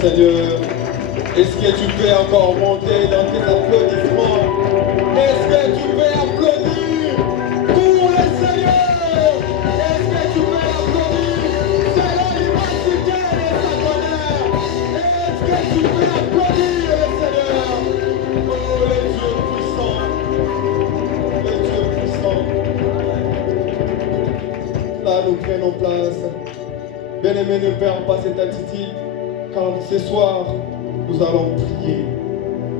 Seigneur. Est-ce que tu peux encore monter dans tes applaudissements? Est-ce que tu peux applaudir pour le Seigneur? Est-ce que tu peux applaudir selon l'immensité de sa grandeur? Est-ce que tu peux applaudir le Seigneur? Oh, le Dieu puissant, le Dieu puissant. Là, nous prenons place. Bien-aimés, ne perdons pas cette attitude, car ce soir, nous allons prier.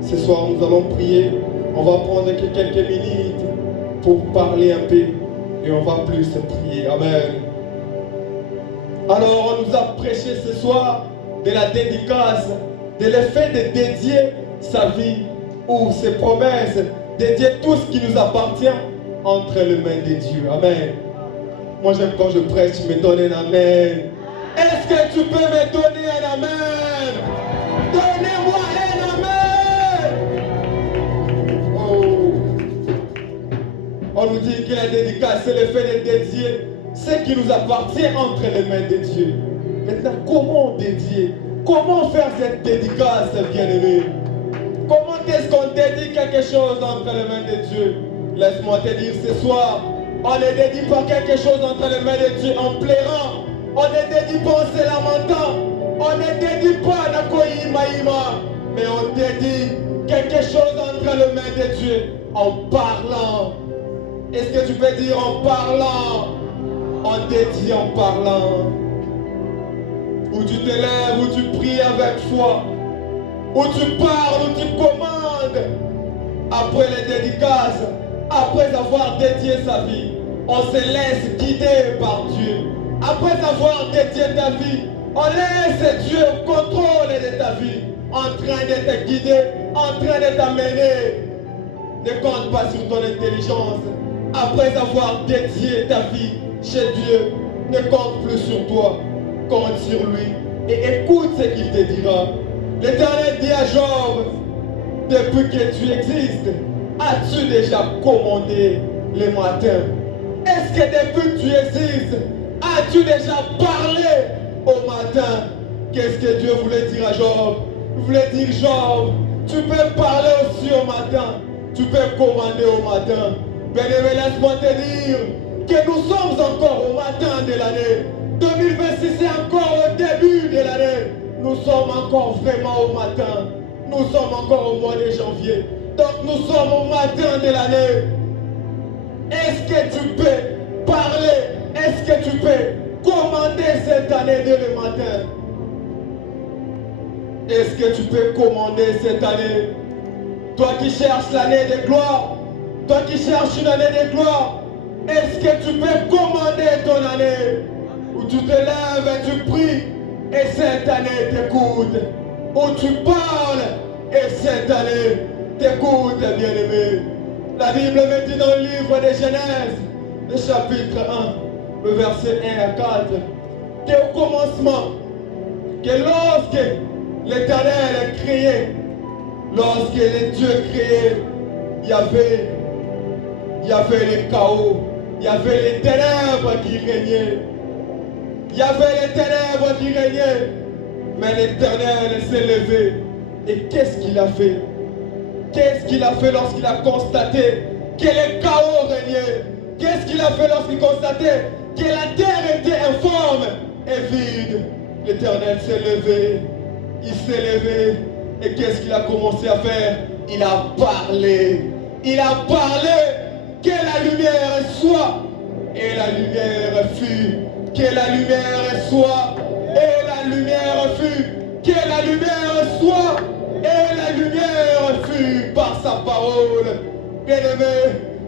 Ce soir, nous allons prier. On va prendre quelques minutes pour parler un peu et on va plus prier. Amen. Alors, on nous a prêché ce soir de la dédicace, de l'effet de dédier sa vie ou ses promesses, dédier tout ce qui nous appartient entre les mains de Dieu. Amen. Moi, j'aime quand je prêche, tu me donnes un amen. Est-ce que tu peux me donner un amen? Donnez-moi un amen. Oh. On nous dit que la dédicace, c'est le fait de dédier ce qui nous appartient entre les mains de Dieu. Maintenant, comment dédier? Comment faire cette dédicace, bien-aimé? Comment est-ce qu'on dédie quelque chose entre les mains de Dieu? Laisse-moi te dire ce soir, on ne dédie pas quelque chose entre les mains de Dieu en pleurant. On ne dédie pas en se lamentant. On ne dédie pas en Maïma. Mais on dédie quelque chose entre les mains de Dieu en parlant. Est-ce que tu peux dire en parlant? On dédie en parlant. Où tu te lèves, où tu pries avec foi. Où tu parles, où tu commandes. Après les dédicaces, après avoir dédié sa vie, on se laisse guider par Dieu. Après avoir dédié ta vie, on laisse Dieu au contrôle de ta vie, en train de te guider, en train de t'amener. Ne compte pas sur ton intelligence. Après avoir dédié ta vie chez Dieu, ne compte plus sur toi, compte sur lui et écoute ce qu'il te dira. L'Éternel dit à Job, depuis que tu existes, as-tu déjà commandé le matin? Est-ce que depuis que tu existes, as-tu déjà parlé au matin? Qu'est-ce que Dieu voulait dire à Job? Il voulait dire, Job, tu peux parler aussi au matin. Tu peux commander au matin. Bien-aimé, laisse-moi te dire que nous sommes encore au matin de l'année. 2026 c'est encore au début de l'année. Nous sommes encore vraiment au matin. Nous sommes encore au mois de janvier. Donc nous sommes au matin de l'année. Est-ce que tu peux parler? Est-ce que tu peux commander cette année dès le matin? Est-ce que tu peux commander cette année? Toi qui cherches l'année de gloire, toi qui cherches une année de gloire, est-ce que tu peux commander ton année? Où tu te lèves et tu pries et cette année t'écoute. Où tu parles et cette année t'écoute, bien-aimé. La Bible me dit dans le livre de Genèse, le chapitre 1, le verset 1 à 4, qu'au commencement, que lorsque l'Éternel a créé, lorsque les dieux créaient, il y avait le chaos, il y avait les ténèbres qui régnaient. Il y avait les ténèbres qui régnaient, mais l'Éternel s'est levé. Et qu'est-ce qu'il a fait? Qu'est-ce qu'il a fait lorsqu'il a constaté que le chaos régnait? Qu'est-ce qu'il a fait lorsqu'il constatait que la terre était informe et vide? L'Éternel s'est levé. Il s'est levé. Et qu'est-ce qu'il a commencé à faire? Il a parlé. Il a parlé que la lumière soit. Et la lumière fut. Que la lumière soit. Et la lumière fut. Que la lumière soit. Et la lumière fut par sa parole. Bien-aimé,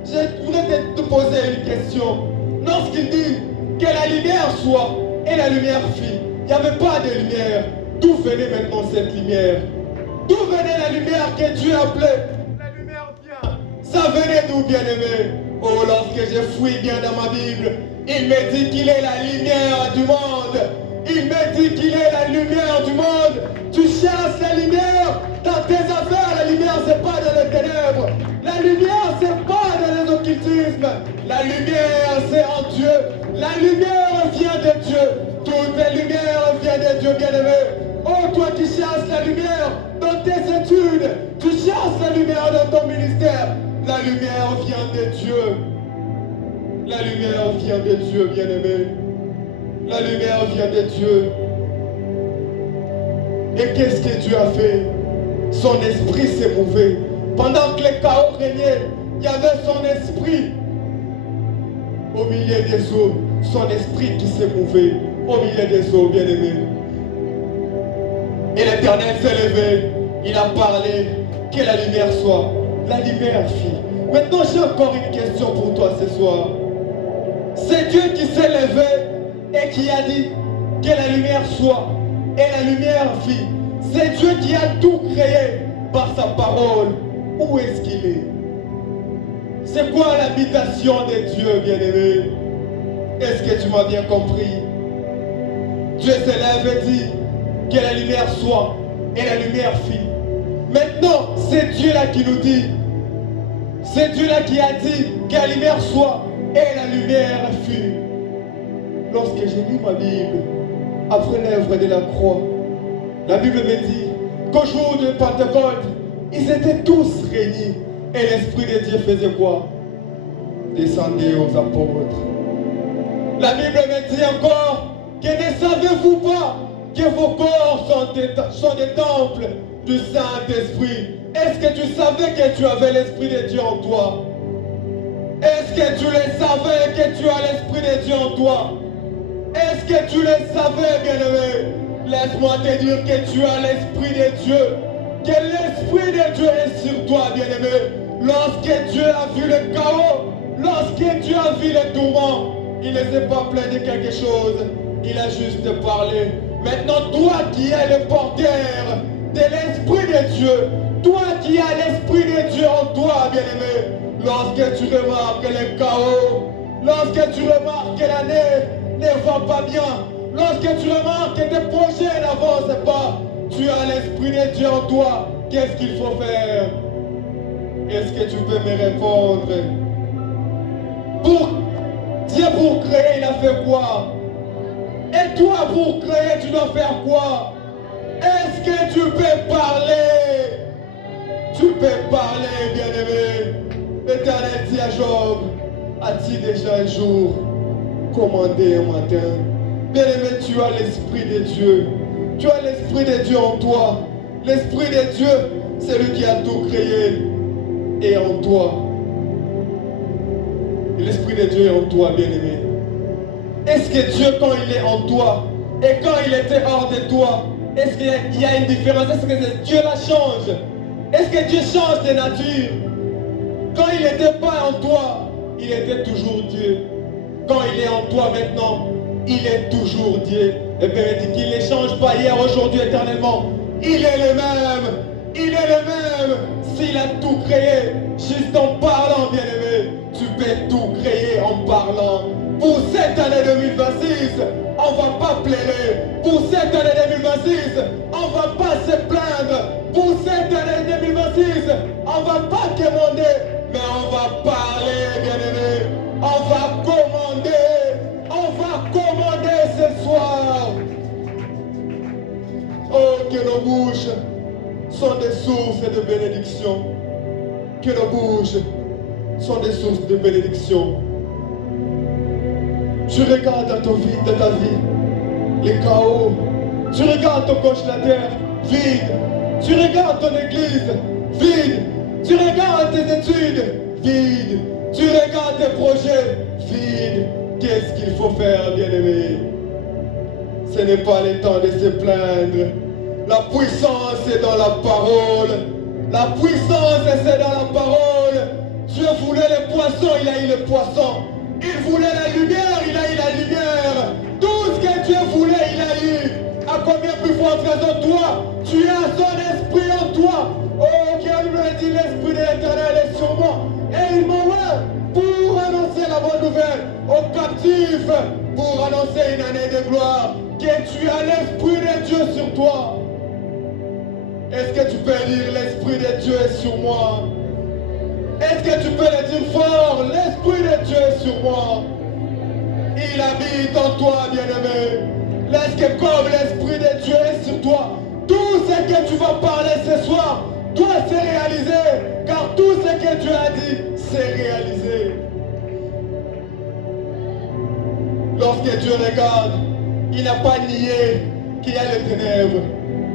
je voudrais te poser une question. Lorsqu'il dit que la lumière soit et la lumière fut, il n'y avait pas de lumière. D'où venait maintenant cette lumière? D'où venait la lumière que Dieu appelait? La lumière vient. Ça venait d'où, bien-aimé? Oh, lorsque je fouille bien dans ma Bible, il me dit qu'il est la lumière du monde. Il me dit qu'il est la lumière du monde. Tu cherches la lumière dans tes affaires. La lumière, c'est pas dans les ténèbres. La lumière, c'est pas dans les occultismes. La lumière, c'est en Dieu. La lumière vient de Dieu. Toute la lumière vient de Dieu, bien-aimé. Oh, Oh, toi qui cherches la lumière dans tes études, tu cherches la lumière dans ton ministère. La lumière vient de Dieu. La lumière vient de Dieu, bien-aimé. La lumière vient de Dieu. Et qu'est-ce que Dieu a fait? Son esprit s'est mouvé. Pendant que le chaos régnait, il y avait son esprit au milieu des eaux. Son esprit qui s'est mouvé au milieu des eaux, bien-aimé. Et l'Éternel s'est levé. Il a parlé. Que la lumière soit. La lumière fit. Maintenant, j'ai encore une question pour toi ce soir. C'est Dieu qui s'est levé et qui a dit que la lumière soit. Et la lumière fit. C'est Dieu qui a tout créé par sa parole. Où est-ce qu'il est? C'est quoi l'habitation de Dieu, bien-aimé? Est-ce que tu m'as bien compris? Dieu se lève et dit que la lumière soit. Et la lumière fit. Maintenant, c'est Dieu là qui nous dit. C'est Dieu là qui a dit que la lumière soit. Et la lumière fut. Lorsque j'ai lu ma Bible, après l'œuvre de la croix, la Bible me dit qu'au jour de Pentecôte, ils étaient tous réunis. Et l'Esprit de Dieu faisait quoi? Descendait aux apôtres. La Bible me dit encore que ne savez-vous pas que vos corps sont des temples du Saint-Esprit? Est-ce que tu savais que tu avais l'Esprit de Dieu en toi? Est-ce que tu le savais que tu as l'Esprit de Dieu en toi? Est-ce que tu le savais, bien-aimé? Laisse-moi te dire que tu as l'Esprit de Dieu. Que l'Esprit de Dieu est sur toi, bien-aimé. Lorsque Dieu a vu le chaos, lorsque Dieu a vu le tourment, il ne s'est pas plaint de quelque chose. Il a juste parlé. Maintenant, toi qui es le porteur de l'Esprit de Dieu, toi qui as l'Esprit de Dieu en toi, bien-aimé, lorsque tu remarques le chaos, lorsque tu remarques que l'année ne va pas bien, lorsque tu remarques que tes projets n'avancent pas, tu as l'Esprit de Dieu en toi. Qu'est-ce qu'il faut faire? Est-ce que tu peux me répondre? Dieu pour créer, il a fait quoi? Et toi pour créer, tu dois faire quoi? Est-ce que tu peux parler? Tu peux parler, bien-aimé. L'Éternel dit à Job, as-tu déjà un jour commandé un matin? Bien-aimé, tu as l'Esprit de Dieu. Tu as l'Esprit de Dieu en toi. L'Esprit de Dieu, c'est lui qui a tout créé. Et en toi. L'Esprit de Dieu est en toi, bien-aimé. Est-ce que Dieu, quand il est en toi, et quand il était hors de toi, est-ce qu'il y a une différence? Est-ce que Dieu la change? Est-ce que Dieu change de nature? Quand il n'était pas en toi, il était toujours Dieu. Quand il est en toi maintenant, il est toujours Dieu. Et bien, il dit qu'il ne change pas hier, aujourd'hui, éternellement. Il est le même. Il est le même. S'il a tout créé, juste en parlant, bien-aimé, tu peux tout créer en parlant. Pour cette année 2026, on ne va pas plaider. Pour cette année 2026, on ne va pas se plaindre. Pour cette année 2026, on ne va pas commander, mais on va parler, bien-aimé. On va commander. On va commander ce soir. Oh, que nos bouches sont des sources de bénédiction. Que nos bouches sont des sources de bénédiction. Tu regardes dans ta vie, les chaos. Tu regardes ton congélateur, vide. Tu regardes ton église, vide. Tu regardes tes études, vide. Tu regardes tes projets, vide. Qu'est-ce qu'il faut faire, bien-aimé? Ce n'est pas le temps de se plaindre. La puissance est dans la parole. La puissance c'est dans la parole. Dieu voulait les poissons, il a eu les poissons. Il voulait la lumière, il a eu la lumière. Tout ce que Dieu voulait, il a eu. À combien plus forte raison toi? Tu as son esprit en toi. Oh, qui me dit l'esprit de l'Éternel est sur moi. Et il m'envoie pour annoncer la bonne nouvelle aux captifs, pour annoncer une année de gloire. Que tu as l'esprit de Dieu sur toi. Est-ce que tu peux dire l'Esprit de Dieu est sur moi? Est-ce que tu peux le dire fort? L'Esprit de Dieu est sur moi. Il habite en toi, bien-aimé. Laisse que comme l'Esprit de Dieu est sur toi, ce que tu vas parler ce soir doit se réaliser, car tout ce que tu as dit s'est réalisé. Lorsque Dieu regarde, il n'a pas nié qu'il y a les ténèbres.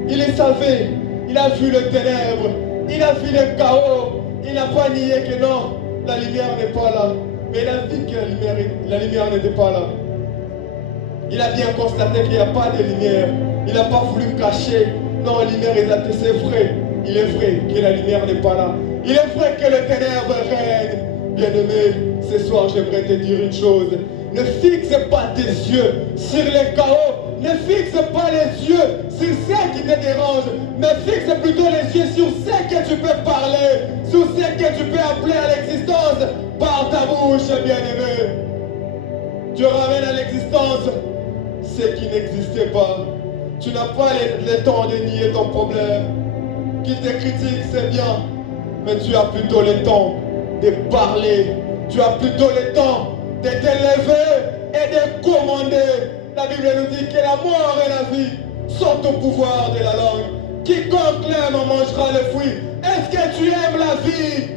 Il le savait, il a vu les ténèbres, il a vu le chaos. Il n'a pas nié que non, la lumière n'est pas là. Mais il a vu que la lumière n'était pas là. Il a bien constaté qu'il n'y a pas de lumière. Il n'a pas voulu cacher. Non, la lumière est là, c'est vrai. Il est vrai que la lumière n'est pas là. Il est vrai que le ténèbre règne. Bien-aimé, ce soir, j'aimerais te dire une chose. Ne fixe pas tes yeux sur le chaos. Ne fixe pas les yeux sur ce qui te dérange. Mais fixe plutôt les yeux sur ce que tu peux parler. Sur ce que tu peux appeler à l'existence par ta bouche, bien-aimé. Tu ramènes à l'existence ce qui n'existait pas. Tu n'as pas le temps de nier ton problème. Qu'il te critique, c'est bien. Mais tu as plutôt le temps de parler. Tu as plutôt le temps de te lever et de commander. La Bible nous dit que la mort et la vie sont au pouvoir de la langue. Quiconque l'aime en mangera le fruit. Est-ce que tu aimes la vie?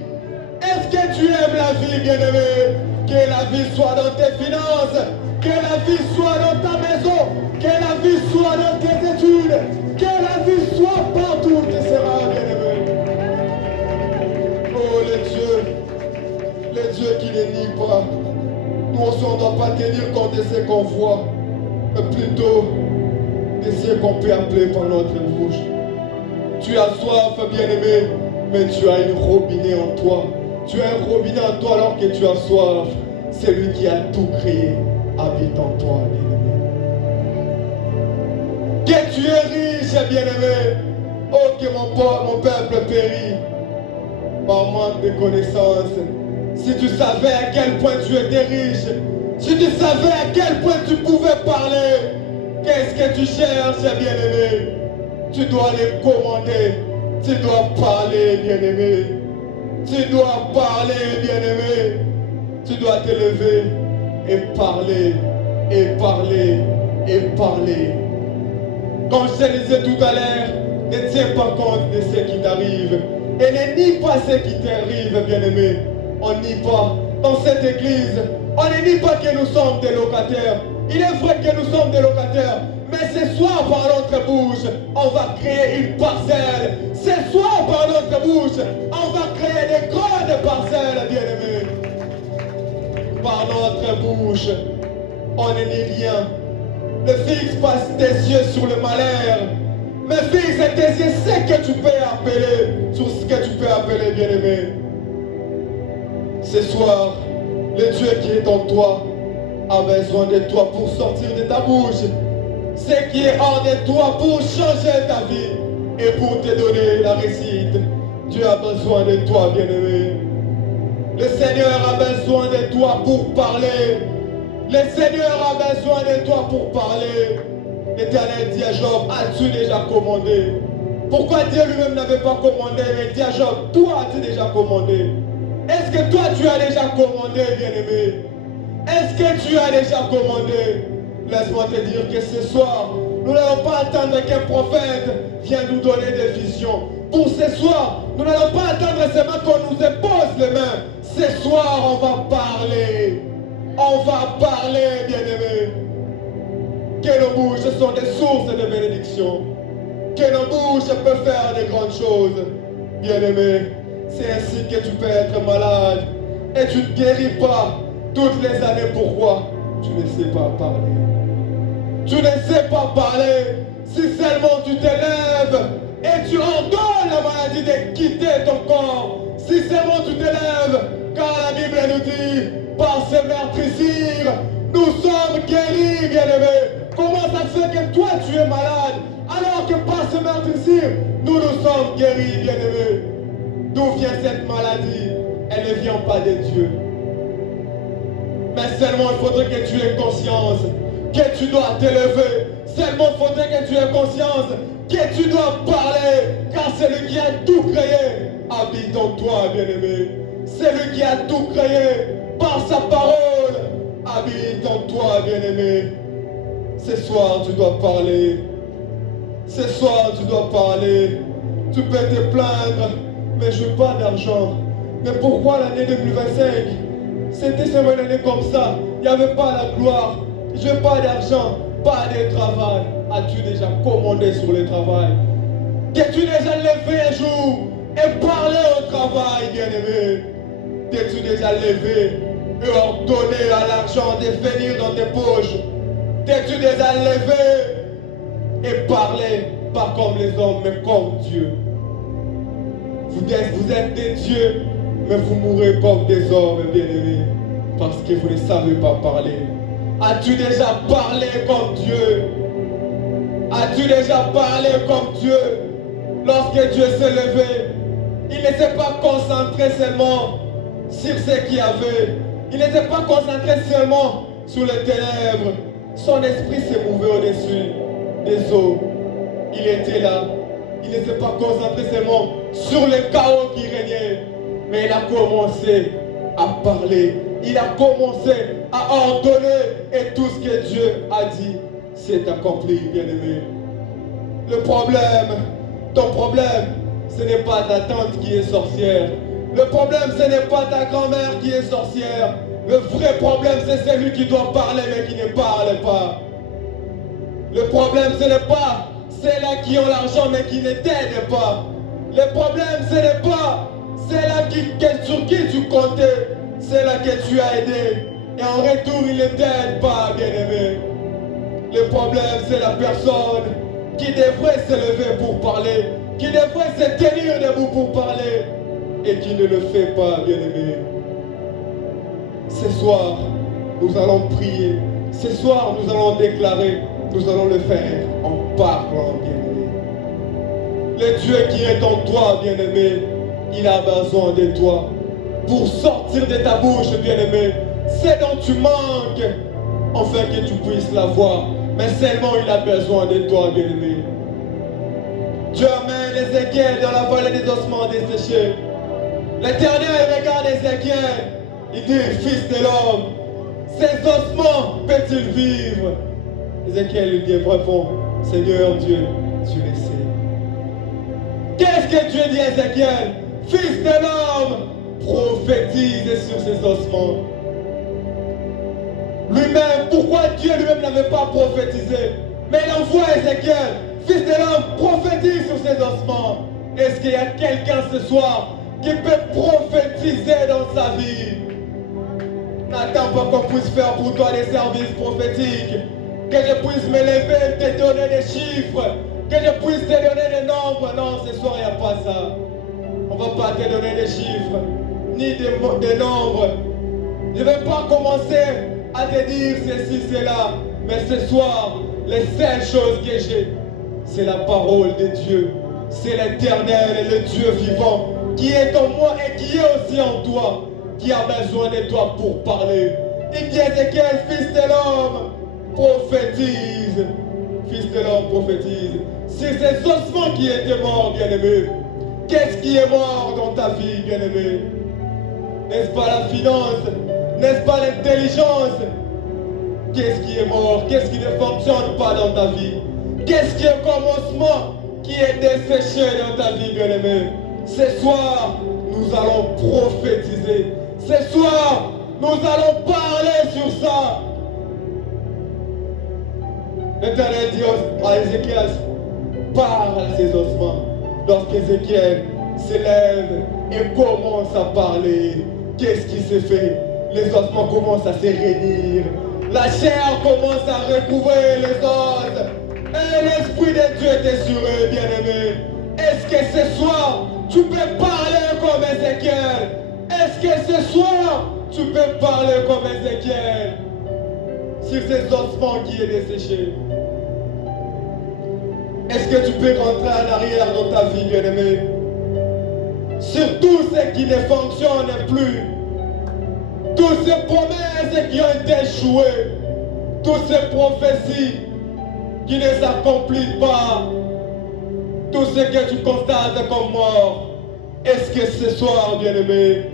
Est-ce que tu aimes la vie, bien-aimé? Que la vie soit dans tes finances, que la vie soit dans ta maison, que la vie soit dans tes études, que la vie soit partout où tu seras, bien-aimé. Oh, les dieux qui ne nient pas. Nous aussi, on ne doit pas tenir compte de ce qu'on voit, mais plutôt de ce qu'on peut appeler par notre bouche. Tu as soif, bien-aimé, mais tu as une robinet en toi. Tu as un robinet en toi alors que tu as soif. Celui qui a tout créé habite en toi, bien-aimé. Que tu es riche, bien-aimé. Oh, que mon peuple périt par manque de connaissances. Si tu savais à quel point tu étais riche, si tu savais à quel point tu pouvais parler, qu'est-ce que tu cherches, bien-aimé? Tu dois les commander. Tu dois parler, bien-aimé. Tu dois parler, bien-aimé. Tu dois te lever et parler, et parler, et parler. Comme je te disais tout à l'heure, ne tiens pas compte de ce qui t'arrive. Et ne nie pas ce qui t'arrive, bien-aimé. On nie pas. Dans cette église, on ne nie pas que nous sommes des locataires. Il est vrai que nous sommes des locataires. Mais ce soir, par notre bouche, on va créer une parcelle. Ce soir, par notre bouche, on va créer des grandes parcelles, bien-aimés. Par notre bouche, on ne nie rien. Ne fixe pas tes yeux sur le malheur, mais fixe tes yeux ce que tu peux appeler, sur ce que tu peux appeler, bien-aimé. Ce soir, le Dieu qui est en toi a besoin de toi pour sortir de ta bouche. Ce qui est hors de toi pour changer ta vie et pour te donner la réussite. Dieu a besoin de toi, bien-aimé. Le Seigneur a besoin de toi pour parler. Le Seigneur a besoin de toi pour parler. L'Éternel dit à Job, as-tu déjà commandé? Pourquoi Dieu lui-même n'avait pas commandé? Mais il dit à Job, toi as-tu déjà commandé? Est-ce que toi tu as déjà commandé, bien-aimé? Est-ce que tu as déjà commandé? Laisse-moi te dire que ce soir, nous n'allons pas attendre qu'un prophète vienne nous donner des visions. Pour ce soir, nous n'allons pas attendre seulement qu'on nous impose les mains. Ce soir, on va parler. On va parler, bien-aimés. Que nos bouches sont des sources de bénédiction. Que nos bouches peuvent faire de grandes choses. Bien-aimés, c'est ainsi que tu peux être malade. Et tu ne guéris pas toutes les années. Pourquoi? Tu ne sais pas parler. Tu ne sais pas parler. Si seulement tu te lèves et tu ordonnes la maladie de quitter ton corps. Si seulement tu te lèves, car la Bible nous dit, par ce meurtrissure, nous sommes guéris, bien-aimés. Comment ça se fait que toi tu es malade, alors que par ce meurtrissure, nous sommes guéris, bien-aimés? D'où vient cette maladie? Elle ne vient pas de Dieu. Mais seulement il faudrait que tu aies conscience que tu dois te lever. Seulement il faudrait que tu aies conscience que tu dois parler, car celui qui a tout créé habite en toi, bien-aimé. Celui qui a tout créé par sa parole habite en toi, bien-aimé. Ce soir, tu dois parler. Ce soir, tu dois parler. Tu peux te plaindre, mais je veux pas d'argent. Mais pourquoi l'année 2025? C'était seulement une année comme ça. Il n'y avait pas la gloire. Je veux pas d'argent, pas de travail. As-tu déjà commandé sur le travail? T'es-tu déjà levé un jour et parlé au travail, bien-aimé? T'es-tu déjà levé et ordonné à l'argent de venir dans tes poches? T'es-tu déjà levé et parlé, pas comme les hommes, mais comme Dieu? Vous êtes des dieux, mais vous mourrez comme des hommes, bien-aimés, parce que vous ne savez pas parler. As-tu déjà parlé comme Dieu? As-tu déjà parlé comme Dieu? Lorsque Dieu s'est levé, il ne s'est pas concentré seulement sur ce qu'il y avait. Il ne s'est pas concentré seulement sur les ténèbres. Son esprit s'est mouvait au-dessus des eaux. Il était là. Il ne s'est pas concentré seulement sur le chaos qui régnait. Mais il a commencé à parler. Il a commencé à ordonner. Et tout ce que Dieu a dit s'est accompli, bien-aimé. Le problème, ton problème, ce n'est pas ta tante qui est sorcière. Le problème, ce n'est pas ta grand-mère qui est sorcière. Le vrai problème, c'est celui qui doit parler mais qui ne parle pas. Le problème, ce n'est pas ceux-là qui ont l'argent mais qui ne t'aident pas. Le problème, ce n'est pas ceux-là sur qui tu comptais, ceux-là que tu as aidé. Et en retour, ils ne t'aident pas, bien-aimé. Le problème, c'est la personne qui devrait se lever pour parler, qui devrait se tenir debout pour parler, et qui ne le fait pas, bien-aimé. Ce soir, nous allons prier. Ce soir, nous allons déclarer. Nous allons le faire en parlant, bien-aimé. Le Dieu qui est en toi, bien-aimé, il a besoin de toi. Pour sortir de ta bouche, bien-aimé, c'est dont tu manques, afin que tu puisses l'avoir. Mais seulement il a besoin de toi, bien-aimé. Dieu amène Ézéchiel dans la vallée des ossements desséchés. L'Éternel regarde Ézéchiel. Il dit, fils de l'homme, ces ossements peuvent-ils vivre? Ézéchiel lui dit, vraiment, Seigneur Dieu, tu le sais. Qu'est-ce que Dieu dit à Ézéchiel? Fils de l'homme, prophétise sur ces ossements. Lui-même, pourquoi Dieu lui-même n'avait pas prophétisé? Mais il envoie Ézéchiel, fils de l'homme, prophétise sur ces ossements. Est-ce qu'il y a quelqu'un ce soir qui peut prophétiser dans sa vie? N'attends pas qu'on puisse faire pour toi des services prophétiques. Que je puisse me lever, te donner des chiffres. Que je puisse te donner des nombres. Non, ce soir, il n'y a pas ça. On ne va pas te donner des chiffres, ni des nombres. Je ne vais pas commencer à te dire ceci, cela. Mais ce soir, les seules choses que j'ai, c'est la parole de Dieu. C'est l'Éternel et le Dieu vivant qui est en moi et qui est aussi en toi, qui a besoin de toi pour parler. Il dit Ézéchiel, fils de l'homme, prophétise. Fils de l'homme, prophétise. C'est ces ossements qui étaient morts, bien-aimé. Qu'est-ce qui est mort dans ta vie, bien-aimé? N'est-ce pas la finance? N'est-ce pas l'intelligence? Qu'est-ce qui est mort? Qu'est-ce qui ne fonctionne pas dans ta vie? Qu'est-ce qui est un commencement qui est desséché dans ta vie, bien-aimé? Ce soir, nous allons prophétiser. Ce soir, nous allons parler sur ça. L'Éternel dit à Ézéchiel, parle à ses ossements. Lorsqu'Ézéchiel se lève et commence à parler, qu'est-ce qui se fait? Les ossements commencent à se réunir. La chair commence à recouvrir les os. Et l'Esprit de Dieu était sur eux, bien-aimés. Est-ce que ce soir, tu peux parler comme Ézéchiel? Est-ce que ce soir, tu peux parler comme Ézéchiel sur ces ossements qui est desséché? Est-ce que tu peux rentrer en arrière dans ta vie, bien-aimé? Sur tout ce qui ne fonctionne plus, toutes ces promesses qui ont été échouées, toutes ces prophéties qui ne s'accomplissent pas, tout ce que tu constates comme mort, est-ce que ce soir, bien-aimé,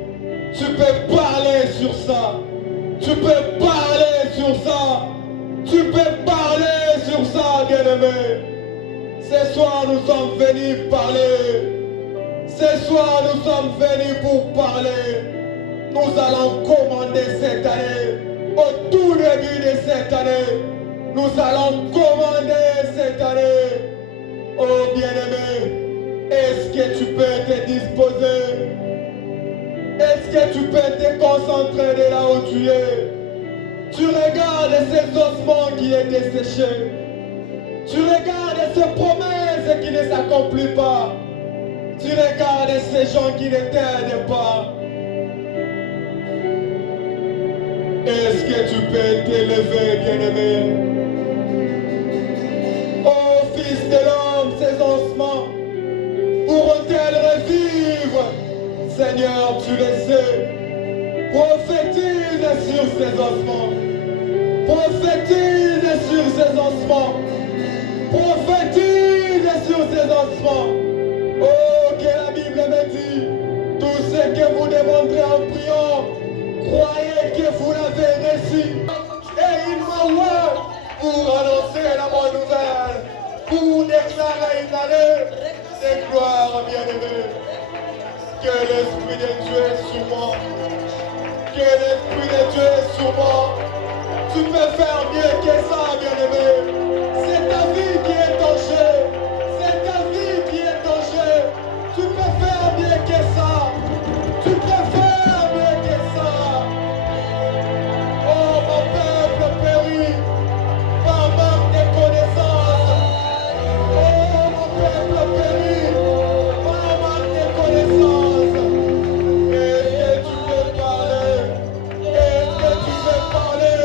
tu peux parler sur ça? Tu peux parler sur ça? Tu peux parler sur ça, bien-aimé? Ce Ce soir, nous sommes venus parler. Ce soir, nous sommes venus pour parler. Nous allons commander cette année. Au tout début de cette année, nous allons commander cette année. Oh bien-aimé, est-ce que tu peux te disposer? Est-ce que tu peux te concentrer de là où tu es? Tu regardes ces ossements qui étaient séchés. Tu regardes ces promesses qui ne s'accomplissent pas. Tu regardes ces gens qui ne t'aident pas. Est-ce que tu peux t'élever, bien-aimé? Oh, fils de l'homme, ces ossements pourront-elles revivre? Seigneur, tu le sais. Prophétise sur ces ossements. Prophétise sur ces ossements. Prophétise sur ces ossements. Oh, que la Bible me dit, tout ce que vous demanderez en priant, croyez que vous l'avez reçu. Et il m'envoie pour annoncer la bonne nouvelle, pour déclarer une année de gloire, bien-aimé. Que l'Esprit de Dieu est sur moi. Que l'Esprit de Dieu est sur moi. Tu peux faire mieux que ça, bien-aimé. C'est ta vie qui est en jeu. C'est ta vie qui est en jeu. Tu peux faire mieux que ça. Tu peux faire mieux que ça. Oh, mon peuple périt par manque de connaissances. Oh, mon peuple périt par manque de connaissances. Est-ce que tu peux parler? Est-ce que tu peux parler?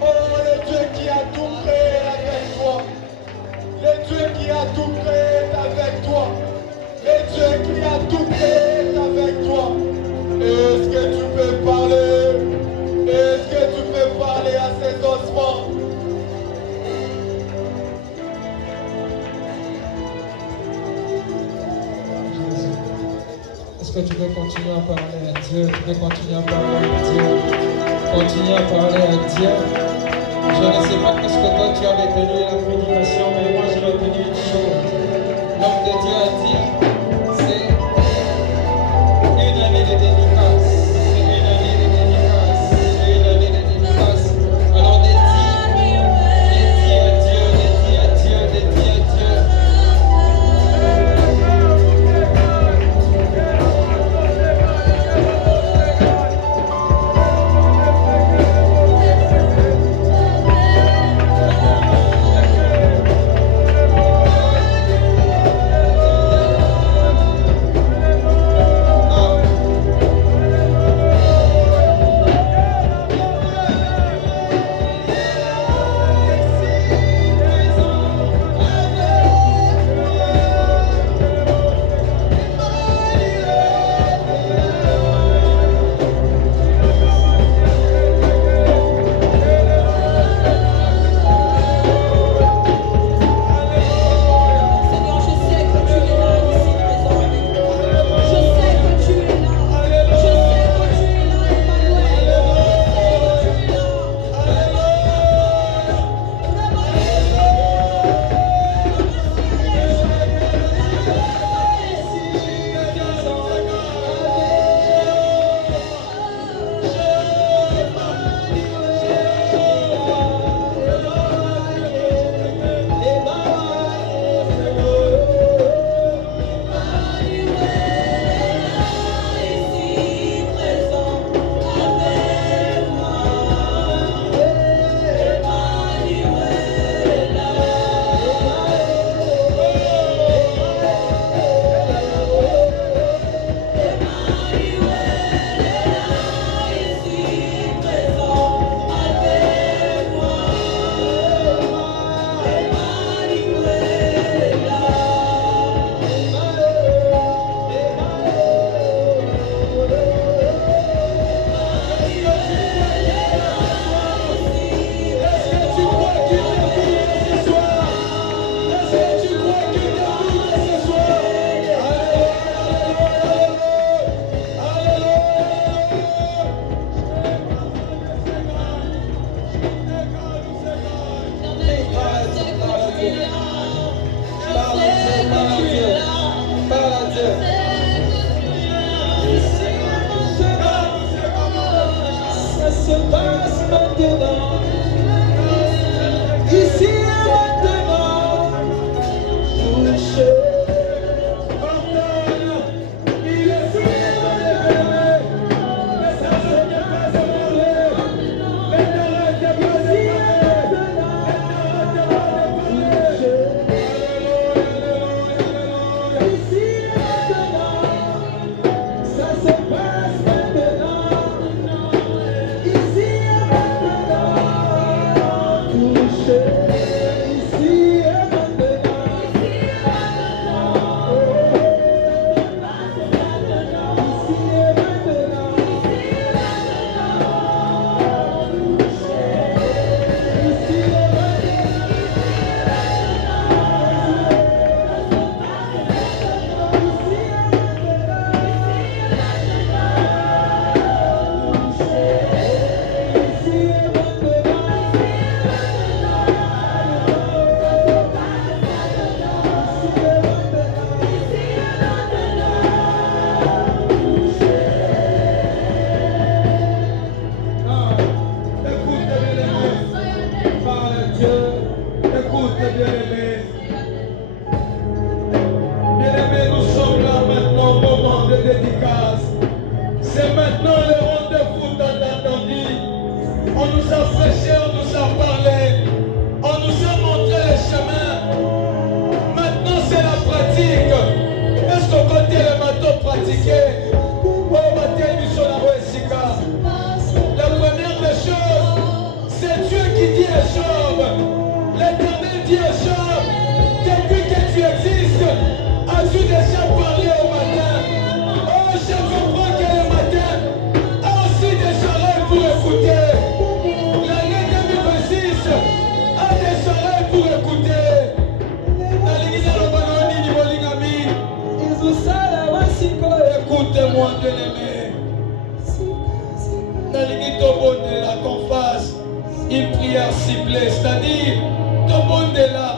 Oh, le Dieu qui a tout créé avec toi. Le Dieu qui a tout créé avec toi. Le Dieu qui a tout créé avec toi. Est-ce que tu peux parler? Est-ce que tu peux parler à ces ossements? Jésus. Est-ce que tu peux continuer à parler à Dieu? Tu peux continuer à parler à Dieu. Continue à parler à Dieu. Je ne sais pas ce que toi tu as retenu la prédication, mais moi j'ai retenu une chose. L'homme de Dieu a dit, c'est une année de dédicace. C'est une année de dédicace. C'est une année de dédicace. Alors dédie à Dieu, dédie à Dieu, dédie à Dieu. déjà parlé au matin. Oh, je comprends que le matin a aussi des oreilles pour écouter. L'année 2026 a des oreilles pour écouter. Écoutez-moi, bien-aimé. Qu'on fasse une prière ciblée, c'est-à-dire là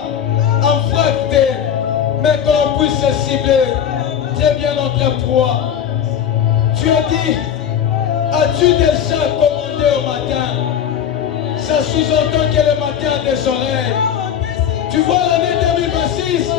en fracté, mais qu'on puisse se cibler très bien notre proie. Tu as dit, as-tu déjà commandé au matin? Ça sous-entend que le matin a des oreilles. Tu vois l'année 2026,